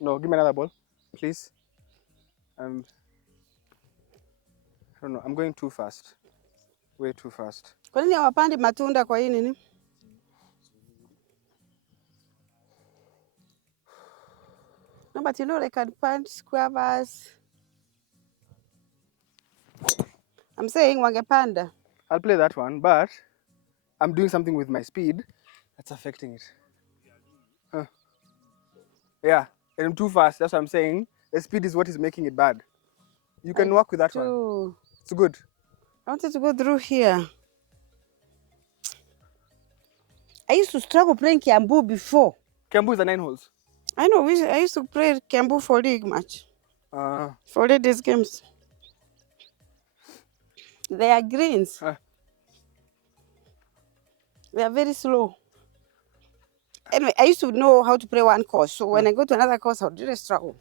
No, give me another ball, please. I don't know. I'm going too fast. Way too fast. Kwa nini hawapandi matunda kwa hii nini? No, but you know they can plant guavas. I'm saying wangepanda. I'll play that one, but I'm doing something with my speed that's affecting it. Yeah, and I'm too fast. That's what I'm saying. The speed is what is making it bad. You can work with that one. It's good. I wanted to go through here. I used to struggle playing Kiambu before. Kiambu is the 9 holes. I know. I used to play Kiambu for league match. For ladies games. They are greens. They are very slow. Anyway, I used to know how to play one course. So when I go to another course, I would really struggle.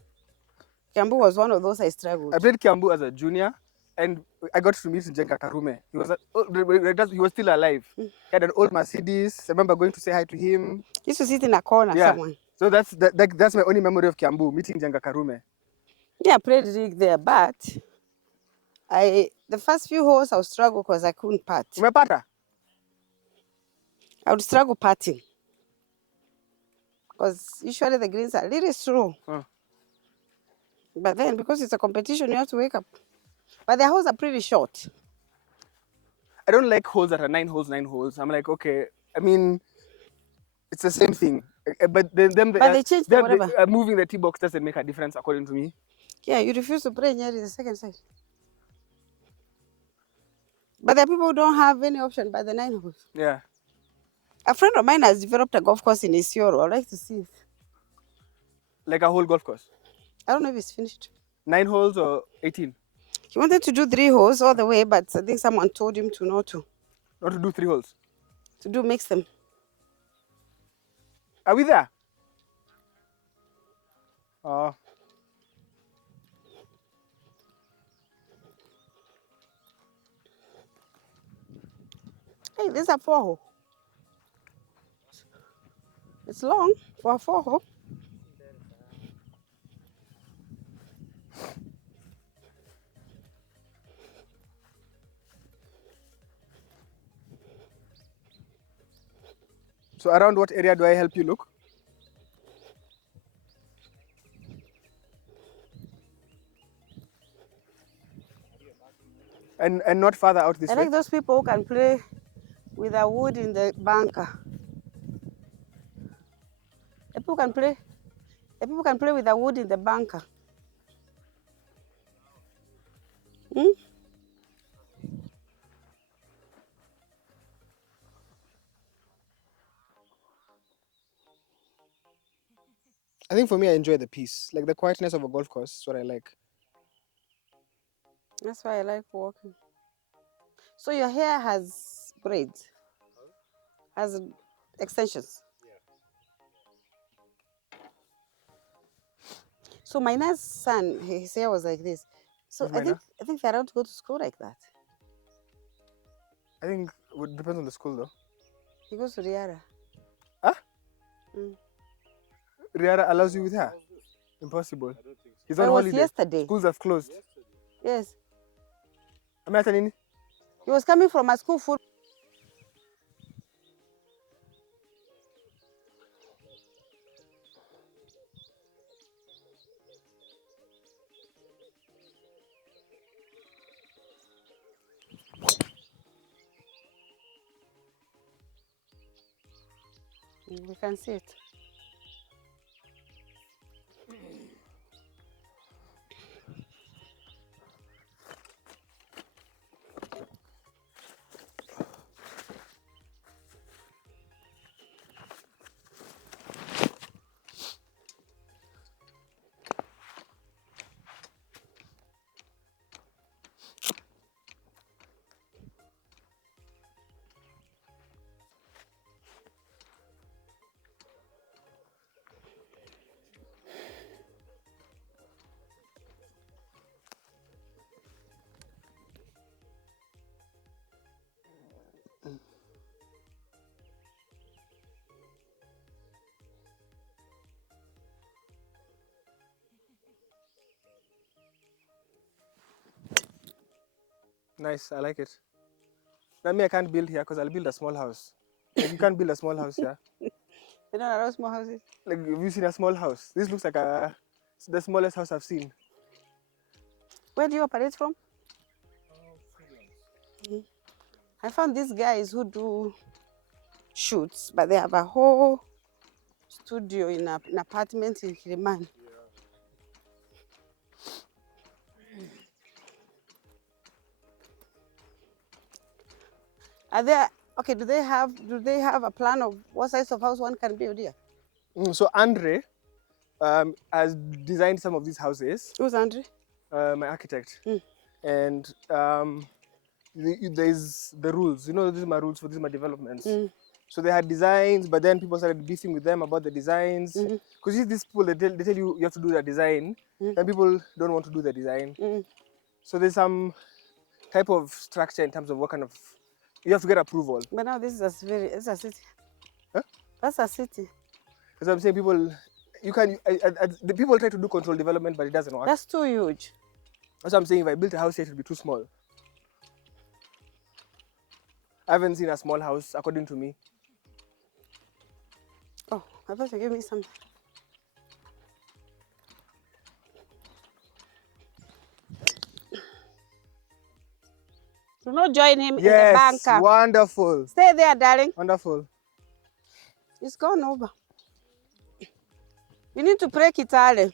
Kiambu was one of those I struggled. I played Kiambu as a junior, and I got to meet Njenga Karume. He was still alive. He had an old Mercedes. I remember going to say hi to him. He used to sit in a corner somewhere. So that's my only memory of Kiambu, meeting Njenga Karume. Yeah, I played league there, but the first few holes I would struggle because I couldn't putt. Umepata? I would struggle putting. Because usually the greens are really slow. But then because it's a competition, you have to wake up. But the holes are pretty short. I don't like holes that are 9 holes, 9 holes. I'm like, okay, I mean, it's the same thing. But they changed whatever. Moving the tee box doesn't make a difference according to me. Yeah, you refuse to play near the second side. But the people who don't have any option by the 9 holes. Yeah. A friend of mine has developed a golf course in Isiolo. I'd like to see it. Like a whole golf course? I don't know if it's finished. 9 holes or 18? He wanted to do 3 holes all the way, but I think someone told him to not to. Not to do 3 holes? To mix them. Are we there? Oh. Hey, this is a 4-hole. It's long for a 4-hole. So around what area do I help you look? And not farther out this way? I like those people who can play with a wood in the bunker. The people can play with a wood in the bunker. I think for me, I enjoy the peace. Like the quietness of a golf course is what I like. That's why I like walking. So your hair has braids? Has extensions? Yeah. So my nice son, his hair was like this. So I think they're allowed to go to school like that. I think it depends on the school though. He goes to Riara. Huh? Riara allows you with hair? Impossible. He's on holiday. Yesterday. Schools have closed. Yes. He was coming from a school food. We can see it. Nice, I like it. Now me, I can't build here because I'll build a small house. Like you can't build a small house here. They don't allow small houses. Like have you seen a small house? This looks like the smallest house I've seen. Where do you operate from? I found these guys who do shoots, but they have a whole studio in an apartment in Kilimani. Are there okay? Do they have a plan of what size of house one can build here? So Andre has designed some of these houses. Who's Andre? My architect. And there's the rules. You know, these are my rules for these are my developments. So they had designs, but then people started beefing with them about the designs. Because these people, they tell you you have to do the design, and people don't want to do the design. So there's some type of structure in terms of what kind of, you have to get approval. But now this is it's a city. Huh? That's a city. Because I'm saying people, the people try to do control development, but it doesn't work. That's too huge. That's what I'm saying. If I built a house here, it would be too small. I haven't seen a small house, according to me. Oh, I thought you gave me something. Do not join him in the bank. Yes, wonderful. Stay there, darling. Wonderful. It's gone over. You need to pray Kitale.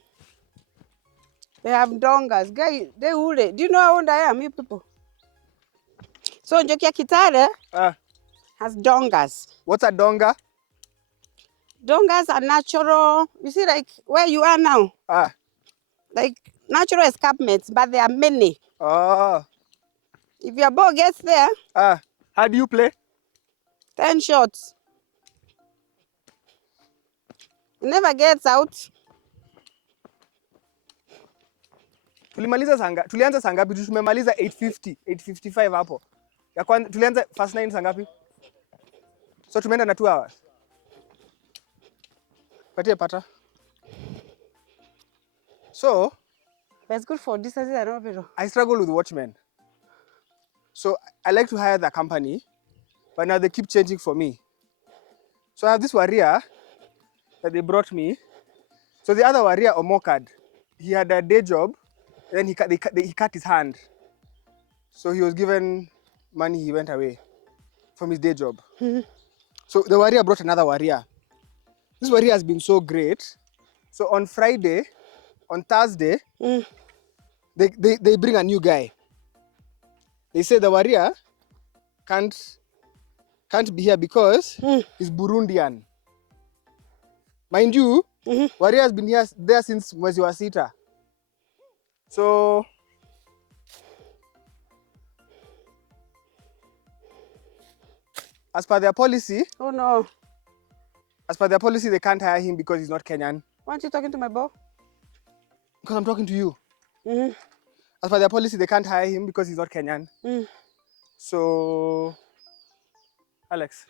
They have dongas. Guy, they hule. Do you know how old I am, you people? So Njukia Kitale has dongas. What's a donga? Dongas are natural. You see, like where you are now. Like natural escarpments, but there are many. Oh. If your ball gets there. How do you play? 10 shots. It never gets out. Tulianza saa ngapi? Tumemaliza 8:50, 8:55 hapo. Ya kwanza tulianza first 9 saa ngapi? So tumeenda na 2 hours. Patie pata. So, that's good for distances and all. I struggle with watchmen. So I like to hire the company, but now they keep changing for me. So I have this warrior that they brought me. So the other warrior, Omokad, he had a day job, and then he cut his hand. So he was given money, he went away from his day job. So the warrior brought another warrior. This warrior has been so great. So on Friday, on Thursday, they bring a new guy. They say the warrior can't be here because he's Burundian. Mind you, warrior has been there since mwezi wa sita. So as per their policy, oh no. As per their policy, they can't hire him because he's not Kenyan. Why aren't you talking to my ball? Because I'm talking to you. As per their policy, they can't hire him because he's not Kenyan. So, Alex.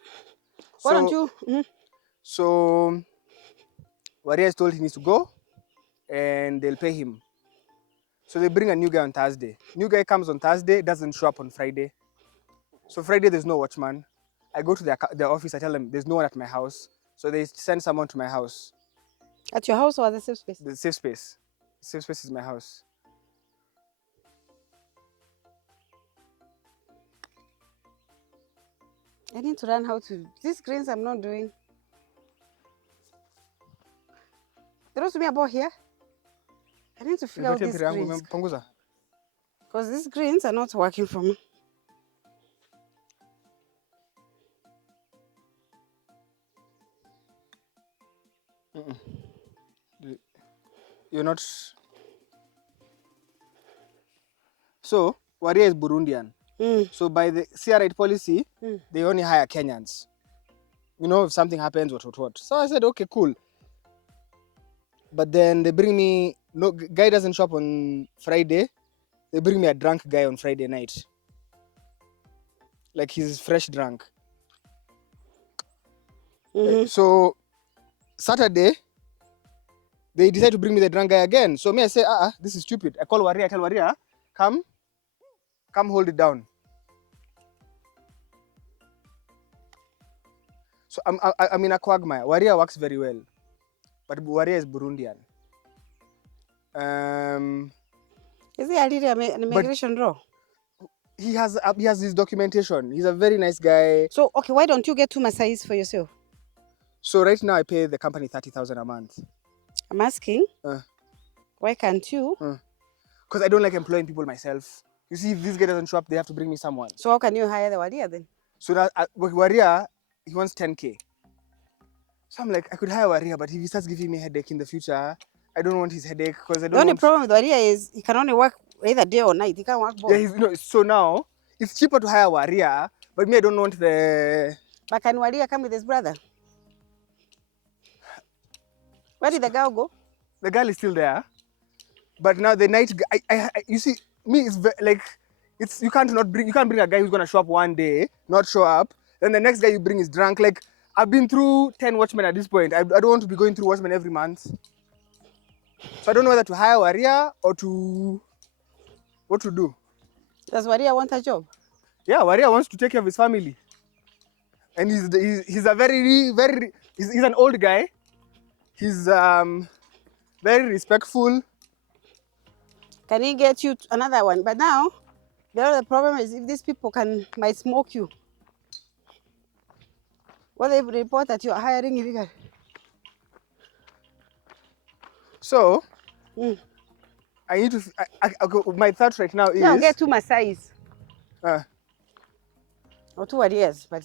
Why don't you? So, warrior is told he needs to go and they'll pay him. So they bring a new guy on Thursday. New guy comes on Thursday, doesn't show up on Friday. So Friday, there's no watchman. I go to their office, I tell them there's no one at my house. So they send someone to my house. At your house or the safe space? The safe space. The safe space is my house. I need to learn how to... These greens I'm not doing. There was to be about here. I need to figure out these greens. Because these greens are not working for me. You're not... So, warrior is Burundian. So by the CRI policy, they only hire Kenyans. You know, if something happens, what. So I said, okay, cool. But then they bring me, no, guy doesn't show up on Friday. They bring me a drunk guy on Friday night. Like he's fresh drunk. So Saturday, they decide to bring me the drunk guy again. So me, I say, this is stupid. I call warrior, I tell warrior, come hold it down. So I'm in a quagmire. Waria works very well, but Waria is Burundian. Is he a leader an immigration law? He has his documentation. He's a very nice guy. So okay, why don't you get 2 Masais for yourself? So right now I pay the company 30,000 a month. I'm asking. Why can't you? Because I don't like employing people myself. You see, if this guy doesn't show up, they have to bring me someone. So how can you hire the Waria then? So that Waria, he wants 10K. So I'm like, I could hire Waria, but if he starts giving me a headache in the future, I don't want his headache because I don't. The only problem with Waria is he can only work either day or night. He can't work both. Yeah, so now it's cheaper to hire Waria, but me I don't want the. But can Waria come with his brother? Where did the girl go? The girl is still there, but now the night. You see, me is like, you can't bring a guy who's gonna show up one day, not show up, then the next guy you bring is drunk. Like I've been through 10 watchmen at this point. I don't want to be going through watchmen every month. So I don't know whether to hire Waria or what to do. Does Waria want a job? Yeah, Waria wants to take care of his family, and he's a very he's an old guy. He's very respectful. Can he get you another one? But now the other problem is if these people might smoke you. What if they report that you are hiring illegal? So, I need to. My thought right now is. No, get 2 Masais. Or 2 Warias, but.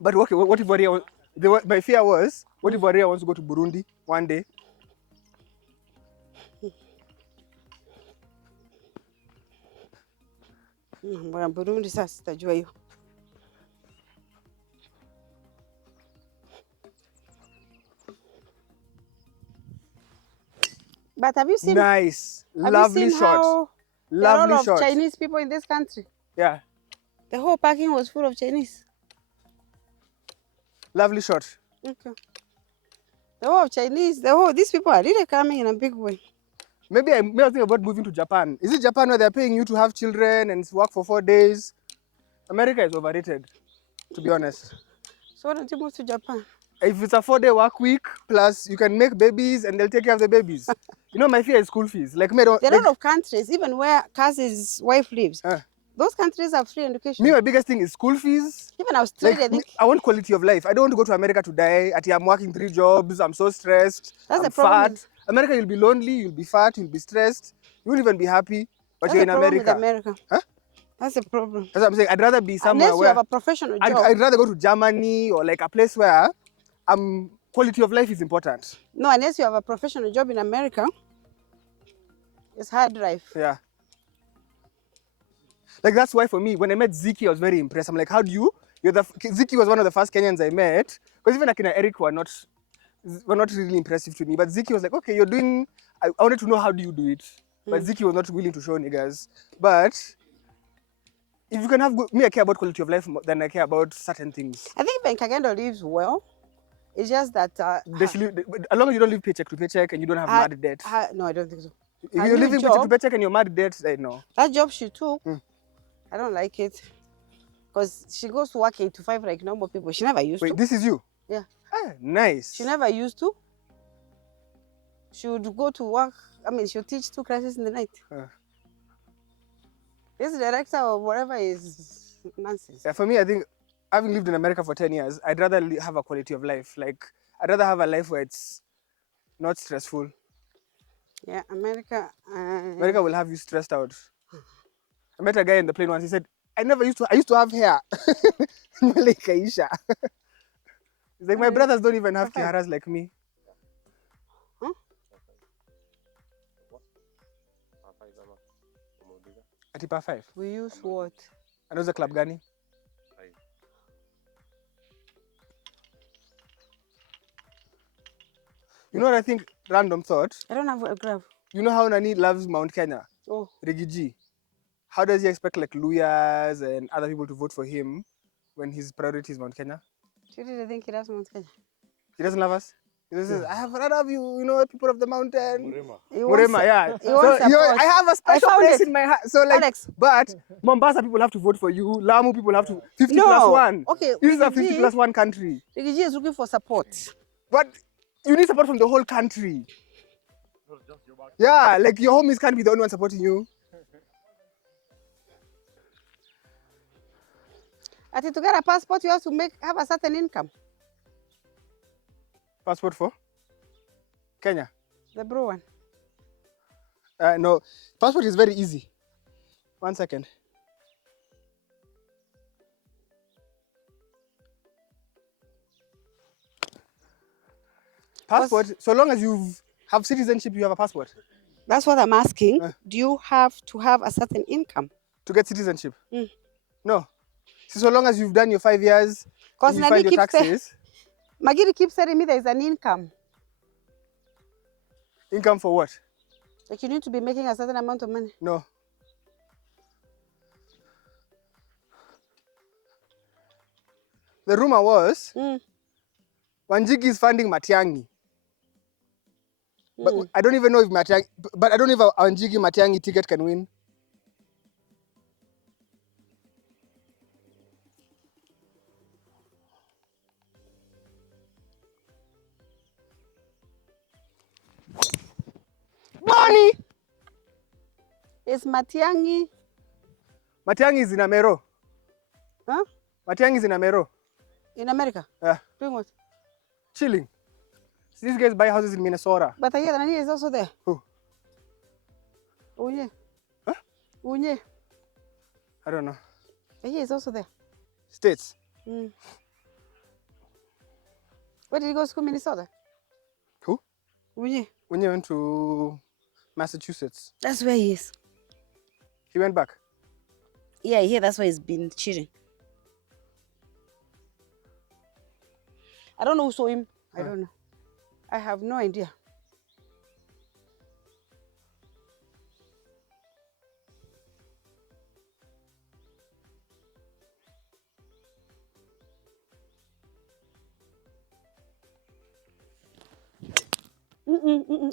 But okay, what if Waria? My fear was, what if Waria wants to go to Burundi one day? Burundi sasa sitajua hiyo. But have you seen? Nice, lovely shot. Lovely shot. There are a lot of shot. Chinese people in this country. Yeah. The whole parking was full of Chinese. Lovely shot. Okay. The whole Chinese, these people are really coming in a big way. Maybe I was thinking about moving to Japan. Is it Japan where they're paying you to have children and work for 4 days? America is overrated, to be honest. So why don't you move to Japan? If it's a 4-day work week, plus you can make babies and they'll take care of the babies. You know, my fear is school fees. Like, there are a lot of countries, even where Kaz's wife lives, those countries have free education. Me, my biggest thing is school fees. Even Australia, like, I want quality of life. I don't want to go to America to die. I'm working 3 jobs. I'm so stressed. That's I'm fat. America, you'll be lonely. You'll be fat. You'll be stressed. You won't even be happy. But you're in America. With America. Huh? That's the problem. That's what I'm saying. I'd rather be somewhere unless you have a professional job. I'd rather go to Germany or like a place where quality of life is important. No, unless you have a professional job in America, it's hard life. Yeah. Like that's why for me, when I met Ziki, I was very impressed. I'm like, how do you? Ziki was one of the first Kenyans I met. Because even Akina Eric were not really impressive to me. But Ziki was like, okay, you're doing. I wanted to know how do you do it. But Ziki was not willing to show niggas. But if you can have me, I care about quality of life more than I care about certain things. I think Ben Kagendo lives well. It's just that as long as you don't live paycheck to paycheck and you don't have mad debt. No, I don't think so. If you're living paycheck to paycheck and you're mad debt, no. That job she took, I don't like it. Because she goes to work 8 to 5 like normal people. She never used to. Wait, this is you? Yeah. Ah, nice. She never used to. She would go to work. I mean, she would teach 2 classes in the night. This director or whatever is nonsense. Yeah, for me, I think, having lived in America for 10 years, I'd rather have a quality of life. Like, I'd rather have a life where it's not stressful. Yeah, America will have you stressed out. I met a guy in the plane once. He said, I used to have hair. Like Aisha. He's like, my brothers don't even have kiharas like me. Huh? Ati pa 5. We use what? Anauza club gani? You know what I think? Random thought. I don't have a graph. You know how Nani loves Mount Kenya? Oh. Rigi G. How does he expect like Luyas and other people to vote for him when his priority is Mount Kenya? You really think he loves Mount Kenya? He doesn't love us? He says, I have heard of you, you know, people of the mountain. Murema, yeah. So I have a special place in my heart. So like, Alex. But Mombasa people have to vote for you. Lamu people have to 50 plus 1. Okay, this is a 50 plus 1 country. Rigiji is looking for support. But you need support from the whole country. Yeah, like your homies can't be the only one supporting you. To get a passport, you have to have a certain income. Passport for Kenya? The blue one. No, passport is very easy. 1 second. Passport, so long as you have citizenship, you have a passport. That's what I'm asking. Do you have to have a certain income to get citizenship? No. So long as you've done your 5 years, and you filed your taxes. Magiri keeps telling me there's an income. Income for what? Like you need to be making a certain amount of money. No. The rumor was Wanjigi is funding Matiang'i. But I don't even know if Matiang'i, but I don't know if a Wanjigi Matiang'i ticket can win. Bonnie! Is Matiang'i? Matiang'i is in Amero. Huh? Matiang'i is in Amero. In America? Yeah. Doing what? Chilling. So these guys buy houses in Minnesota. But I hear Nani is also there. Who? Unye. Huh? Unye. I don't know. He is also there. States. Where did he go to school? Minnesota? Who? Unye. Unye went to Massachusetts. That's where he is. He went back? Yeah, I hear that's why he's been cheating. I don't know who saw him. I don't know. I have no idea.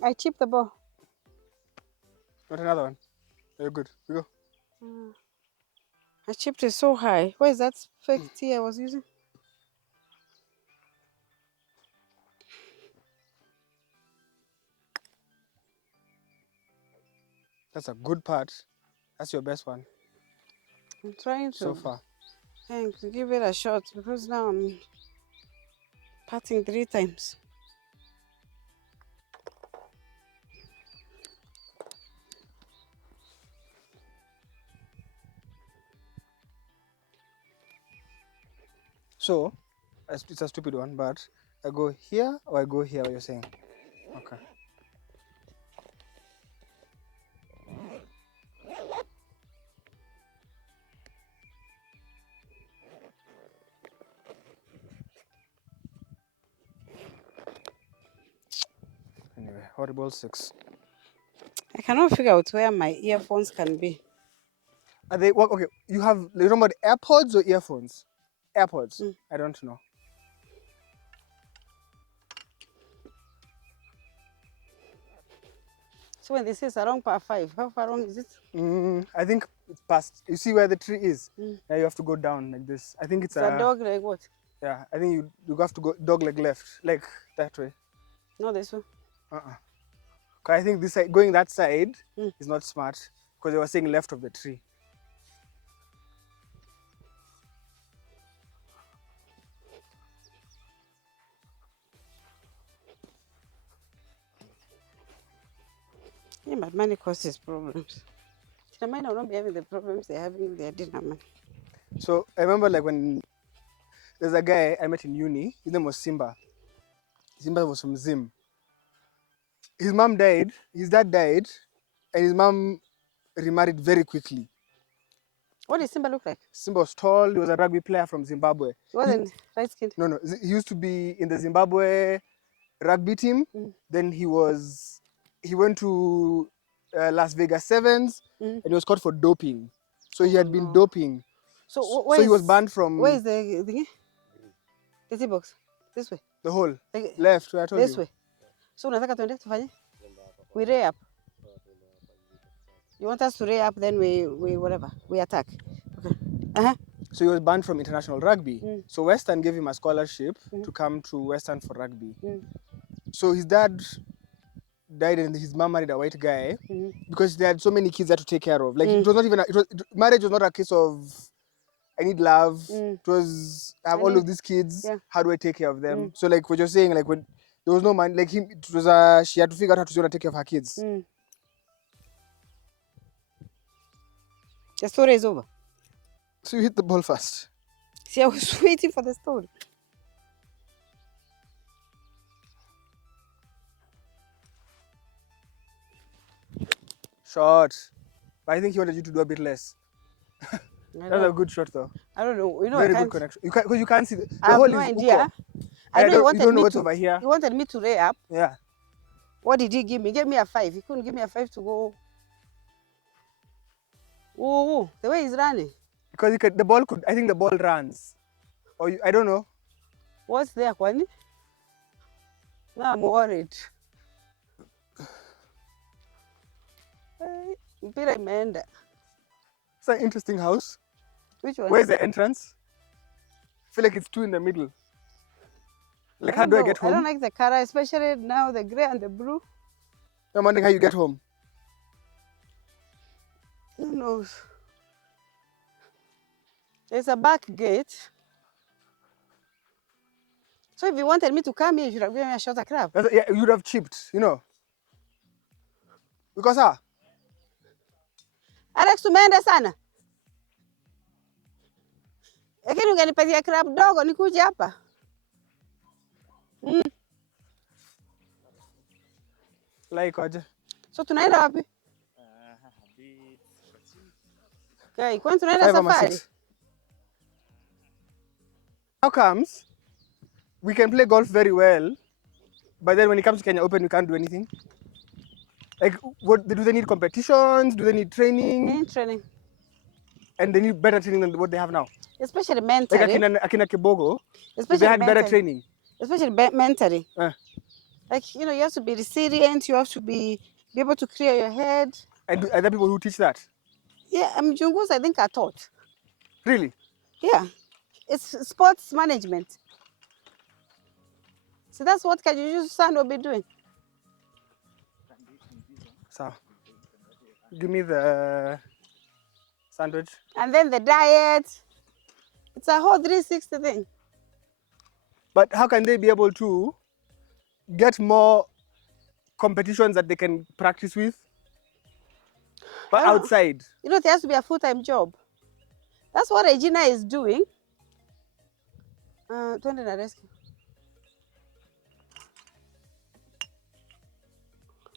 I chipped the ball. Not another one. You're good. We go. I chipped it so high. Where is that fake tea I was using? That's a good part. That's your best one. I'm trying to. So far. Thanks. Give it a shot because now I'm patting 3 times. So, it's a stupid one, but I go here or I go here, what you're saying? Okay. Anyway, horrible 6. I cannot figure out where my earphones can be. Are they, well, okay, you talking about AirPods or earphones? AirPods. I don't know. So when this is around par 5, how far long is it? I think it's past. You see where the tree is? Now you have to go down like this. I think it's a dog leg what? Yeah, I think you have to go dog leg left, like that way. No, this way. I think this side, going that side is not smart because they were saying left of the tree. Yeah, but money causes problems. The money will not be having the problems they're having if they didn't money. So I remember like when there's a guy I met in uni, his name was Simba. Simba was from Zim. His mom died, his dad died, and his mom remarried very quickly. What did Simba look like? Simba was tall, he was a rugby player from Zimbabwe. He wasn't light-skinned? No, he used to be in the Zimbabwe rugby team. Then he went to Las Vegas Sevens and he was caught for doping. So he had been doping. So he was banned from... Where is the thingy? The tea box? This way? The hole. Left, where I told you. This way. So unataka tuende tufanye? We lay up. You want us to lay up, then we whatever, we attack. Okay. So he was banned from international rugby. So Western gave him a scholarship to come to Western for rugby. So his dad died and his mom married a white guy because they had so many kids that to take care of. Like it was not even marriage was not a case of I need love. It was I have all of these kids. Yeah. How do I take care of them? So like what you're saying, like when there was no man, like him, it was she had to figure out how to take care of her kids. The story is over. So you hit the ball first. See, I was waiting for the story. Shot. But I think he wanted you to do a bit less. That's a good shot though. I don't know. You know, very good connection. Because you can't see the I hole have no idea. I know you don't know what's over here. He wanted me to lay up. Yeah. What did he give me? He gave me a 5. He couldn't give me a 5 to go. Oh, the way he's running. Because the ball could, I think the ball runs. Or I don't know. What's there, Kwani? Now I'm worried. It's an interesting house. Which one? Where's the entrance? I feel like it's 2 in the middle. Like how do I get home? I don't like the color, especially now the gray and the blue. I'm wondering how you get home. Who knows? There's a back gate. So if you wanted me to come here, you should have given me a shot of crab. Yeah, you would have chipped, you know. Because Alex, tumeenda sana. Lakini ungenipatia crab dogo nikuje hapa. Like aje. So tunaenda wapi? Okay, kwani tunaenda safari? How comes we can play golf very well, but then when it comes to Kenya Open, we can't do anything? Like, what do they need competitions? Do they need training? They need training. And they need better training than what they have now? Especially mentally. Like Akina Kibogo, they had better training. Especially mentally. Like, you know, you have to be resilient, you have to be able to clear your head. And are there people who teach that? Yeah, Jungus, I think, are taught. Really? Yeah. It's sports management. So that's what Kajuju's son will be doing. So, give me the sandwich. And then the diet. It's a whole 360 thing. But how can they be able to get more competitions that they can practice with? But outside. You know, there has to be a full-time job. That's what Regina is doing. Rescue.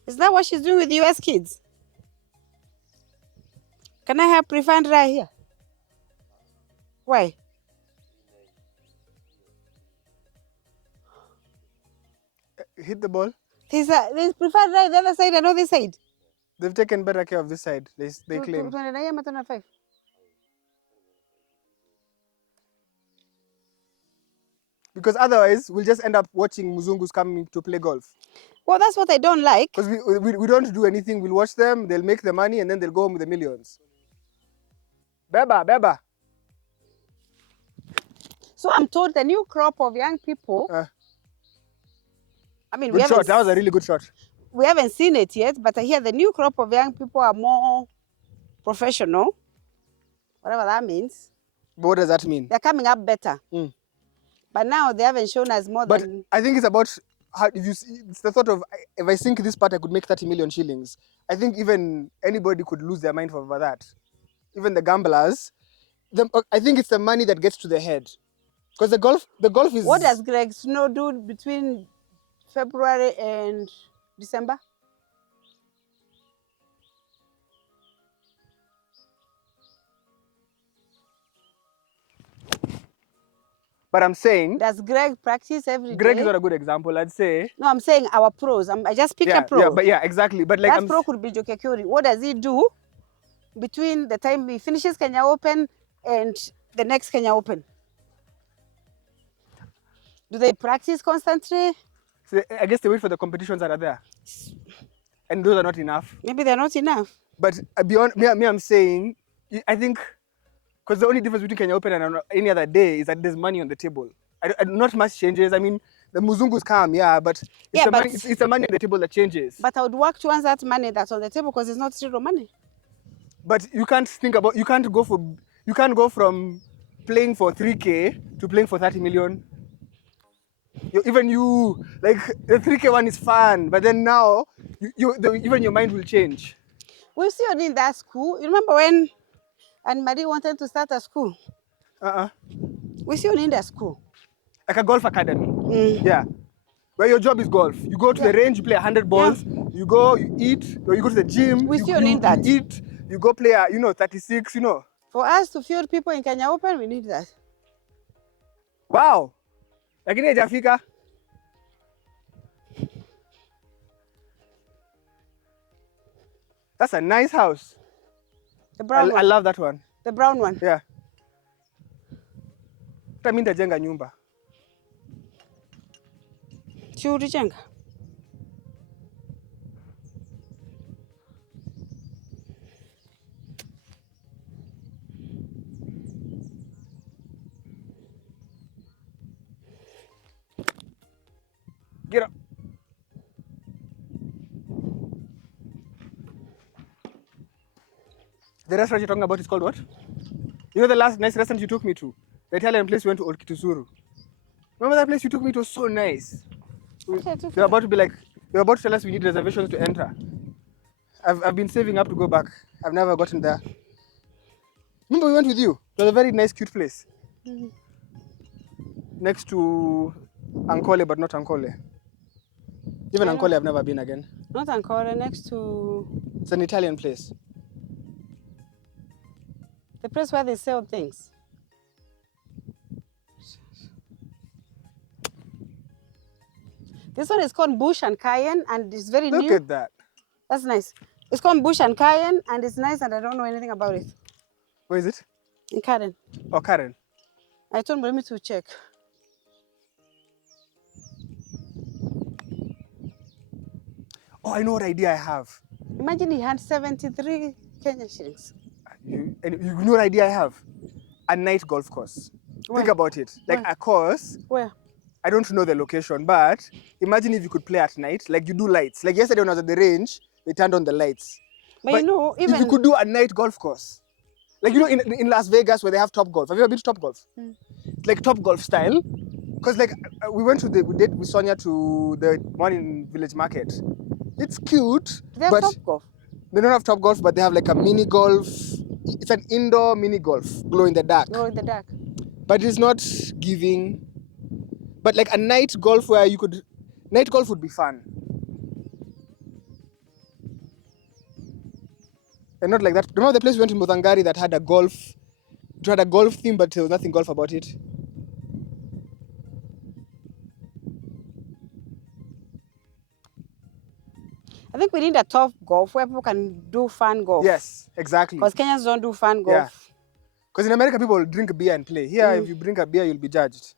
Is that what she's doing with US kids? Can I have prefund right here? Why? Hit the ball. There's prefund right the other side and on this side. They've taken better care of this side, they claim. Because otherwise, we'll just end up watching Muzungus coming to play golf. Well, that's what I don't like. Because we don't do anything. We'll watch them, they'll make the money, and then they'll go home with the millions. Beba. So I'm told the new crop of young people... I mean, good shot. That was a really good shot. We haven't seen it yet, but I hear the new crop of young people are more professional. Whatever that means. But what does that mean? They're coming up better. But now they haven't shown us more than... But I think it's about... if you see, it's the thought of, if I sink this part, I could make 30 million shillings. I think even anybody could lose their mind over that. Even the gamblers. I think it's the money that gets to the head. Because the golf is... What does Greg Snow do between February and December? But I'm saying... Does Greg practice every day? Greg is not a good example, I'd say. No, I'm saying our pros. I just picked a pro. Yeah, exactly. But like that pro could be Njukia Kiuri. What does he do between the time he finishes Kenya Open and the next Kenya Open? Do they practice constantly? So I guess they wait for the competitions that are there. And those are not enough. Maybe they're not enough. But beyond me, I'm saying, I think, because the only difference between Kenya Open and any other day is that there's money on the table. Not much changes. I mean, the Muzungus come, yeah, but it's the money on the table that changes. But I would work towards that money that's on the table because it's not zero money. But you can't go from playing for 3K to playing for 30 million. Even you, like, the 3K one is fun, but then now, even your mind will change. We see you in that school. You remember when Anne-Marie wanted to start a school? We see you in that school. Like a golf academy. Yeah. Where your job is golf. You go to the range, you play 100 balls, you go, you eat, or you go to the gym. We see you need that. You eat, you go play, 36, For us to field people in Kenya Open, we need that. Wow. Lakini haijafika. That's a nice house. The brown one. I love that one. The brown one. Yeah. Hata mimi nitajenga nyumba. Si utajenga? Get up. The restaurant you're talking about is called what? You know the last nice restaurant you took me to? The Italian place we went to, Old Kitusuru. Remember that place you took me to? It was so nice. They were about to tell us we need reservations to enter. I've been saving up to go back. I've never gotten there. Remember we went with you? It was a very nice, cute place. Next to Ankole, but not Ankole. Even Ankole I've never been again. Not Ankole, next to... It's an Italian place. The place where they sell things. This one is called Bush and Cayenne, and it's very new. Look at that. That's nice. It's called Bush and Cayenne, and it's nice, and I don't know anything about it. Where is it? In Karen. Oh, Karen. I told me to check. Oh, I know what idea I have. Imagine he had 73 Kenyan shillings. You know what idea I have? A night golf course. Where? Think about it. Like a course. Where? I don't know the location, but imagine if you could play at night, like you do lights. Like yesterday when I was at the range, they turned on the lights. But you know, even if you could do a night golf course, like in Las Vegas where they have Top Golf. Have you ever been to Top Golf? Like Top Golf style, because like we went to we did with Sonia to the one in Village Market. It's cute. They have Top Golf. They don't have Top Golf, but they have like a mini golf. It's an indoor mini golf, glow in the dark. Glow in the dark. But it's not giving. But like a night golf where you could, night golf would be fun. And not like that. Remember the place we went in Muthangari that had a golf, it had a golf theme, but there was nothing golf about it. I think we need a Top Golf where people can do fun golf. Yes, exactly. Because Kenyans don't do fun golf. Yeah. Because in America, people drink beer and play. Here, if you drink a beer, you'll be judged.